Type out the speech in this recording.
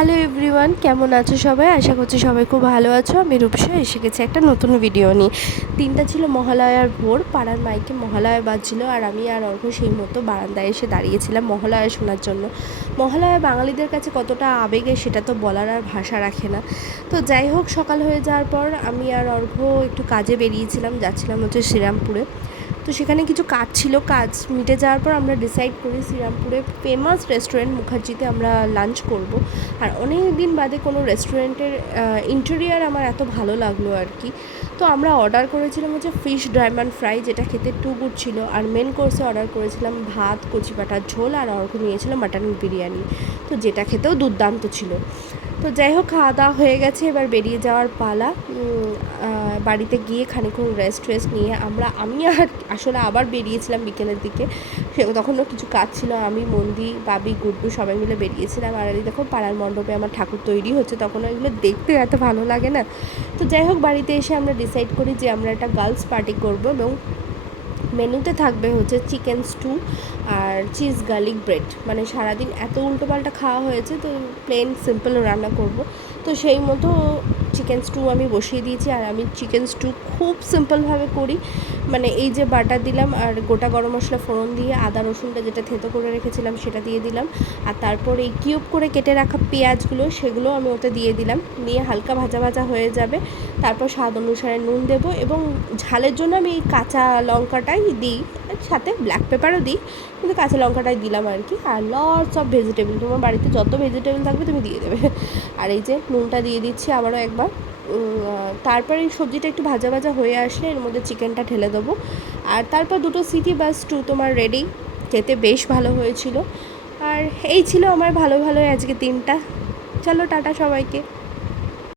Hello everyone, কেমন আছো সবাই? আশা করছি সবাই খুব ভালো আছো। আমি রূপসা এসে গেছি একটা নতুন ভিডিও নিয়ে। দিনটা ছিল মহালয়ার ভোর, পাড়ার মাইকে মহালয়া বাজছিল আর আমি আর অর্ঘ সেই মতো বারান্দায় এসে দাঁড়িয়েছিলাম মহালয়া শোনার জন্য। মহালয়া বাঙালিদের কাছে কতটা আবেগে সেটা তো বলার আর ভাষা রাখে না। তো যাই হোক, সকাল হয়ে যাওয়ার পর আমি আর অর্ঘ একটু কাজে বেরিয়েছিলাম, যাচ্ছিলাম হচ্ছে শ্রীরামপুরে। তো সেখানে কিছু কাজ ছিল, কাজ মিটে যাওয়ার পর আমরা ডিসাইড করি শ্রীরামপুরে ফেমাস রেস্টুরেন্ট মুখার্জিতে আমরা লাঞ্চ করব। আর অনেক দিন বাদে কোনো রেস্টুরেন্টের ইন্টেরিয়ার আমার এত ভালো লাগলো আর কি। তো আমরা অর্ডার করেছিলাম হচ্ছে ফিশ ডায়মন্ড ফ্রাই, যেটা খেতে টু গুড ছিল। আর মেন কোর্সে অর্ডার করেছিলাম ভাত, কচি পাঁঠার ঝোল, আর অর্ঘ নিয়েছিল মাটন বিরিয়ানি, তো যেটা খেতেও দুর্দান্ত ছিল। তো যাই হোক, খাওয়া দাওয়া হয়ে গেছে, এবার বেরিয়ে যাওয়ার পালা। বাড়িতে গিয়ে খানিকক্ষণ রেস্ট নিয়ে আমি আর আসলে আবার বেরিয়েছিলাম বিকেলের দিকে। তখনও কিছু কাজ ছিল, আমি, মন্দি, বাবি, গুড্ডু সবাই মিলে বেরিয়েছিলাম। আর এই দেখো পাড়ার মণ্ডপে আমার ঠাকুর তৈরি হচ্ছে, তখন এগুলো দেখতে এত ভালো লাগে না। তো যাই হোক, বাড়িতে এসে আমরা ডিসাইড করি যে আমরা একটা গার্লস পার্টি করবো, এবং মেনুতে থাকবে হচ্ছে চিকেন স্টু আর চিজ গার্লিক ব্রেড। মানে সারাদিন এত উল্টোপাল্টা খাওয়া হয়েছে, তো প্লেন সিম্পল রান্না করব। তো সেই মতো চিকেন স্টু আমি বসিয়ে দিয়েছি। আর আমি চিকেন স্টু খুব সিম্পলভাবে করি, মানে এই যে বাটার দিলাম আর গোটা গরম মশলা ফোড়ন দিয়ে আদা রসুনটা যেটা থেতো করে রেখেছিলাম সেটা দিয়ে দিলাম। আর তারপর এই কিউব করে কেটে রাখা পেঁয়াজগুলো সেগুলো আমি ওতে দিয়ে দিলাম, দিয়ে হালকা ভাজা ভাজা হয়ে যাবে। তারপর স্বাদ অনুসারে নুন দেবো, এবং ঝালের জন্য আমি এই কাঁচা লঙ্কাটাই দিই, সাথে ব্ল্যাক পেপারও দিই, কিন্তু কাঁচা লঙ্কাটাই দিলাম আর কি। আর লটস অফ ভেজিটেবল, তোমার বাড়িতে যত ভেজিটেবল থাকবে তুমি দিয়ে দেবে। আর এই যে নুনটা দিয়ে দিচ্ছি আবারও একবার। তারপরে এই সবজিটা একটু ভাজা ভাজা হয়ে আসলে এর মধ্যে চিকেনটা ঢেলে দেবো। আর তারপর দুটো সিটি বা স্টু তোমার রেডি। খেতে বেশ ভালো হয়েছিল। আর এই ছিল আমার ভালো আজকে দিনটা। চলো টাটা সবাইকে।